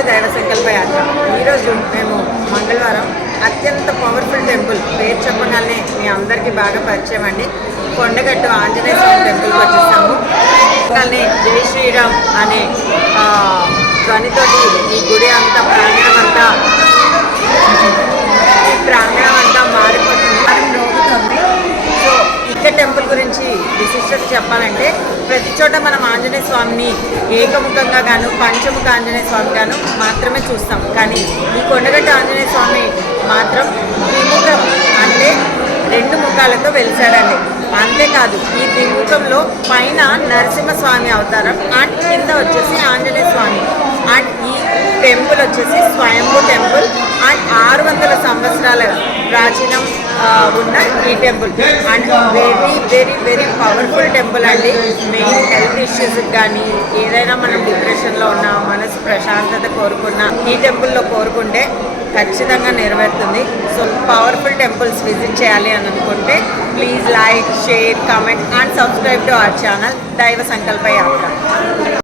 To దైవ సంకల్ప యాత్ర. ఈరోజు మేము మంగళవారం అత్యంత పవర్ఫుల్ టెంపుల్, పేరు చెప్పగానే మీ అందరికీ బాగా పరిచయం అండి, కొండగట్టు ఆంజనేయ స్వామి టెంపుల్కి వచ్చేసాము. కానీ జై శ్రీరామ్ అనే ధ్వనితోటి ఈ గుడి అంతా ప్రాంగణం అంతా మారిపోతుంది, మోగుతుంది. సో ఇక్కడ టెంపుల్ గురించి విశిష్టత చెప్పాలంటే, ప్రతి చోట మనం ఆంజనేయ స్వామిని ఏకముఖంగా గాను పంచముఖ ఆంజనేయ స్వామి గాను మాత్రమే చూస్తాం. కానీ ఈ కొండగట్టు ఆంజనేయ స్వామి మాత్రం ద్విముఖం, అంటే 2 ముఖాలతో వెలిసాడండి. అంతేకాదు, ఈ ద్విముఖంలో పైన నరసింహస్వామి అవతారం అండ్ కింద వచ్చేసి ఆంజనేయ స్వామి. అండ్ ఈ టెంపుల్ వచ్చేసి స్వయంభూ టెంపుల్ అండ్ 600 సంవత్సరాల ప్రాచీనం ఉన్న ఈ temple. And very very very powerful temple అండి. మెయిన్ హెల్త్ ఇష్యూస్కి కానీ, ఏదైనా మనం డిప్రెషన్లో ఉన్నా, మనసు ప్రశాంతత కోరుకున్నా ఈ టెంపుల్లో కోరుకుంటే ఖచ్చితంగా నెరవేరుతుంది. సో పవర్ఫుల్ టెంపుల్స్ విజిట్ చేయాలి అని అనుకుంటే please like, share, comment and subscribe to our channel దైవ సంకల్ప యాత్ర.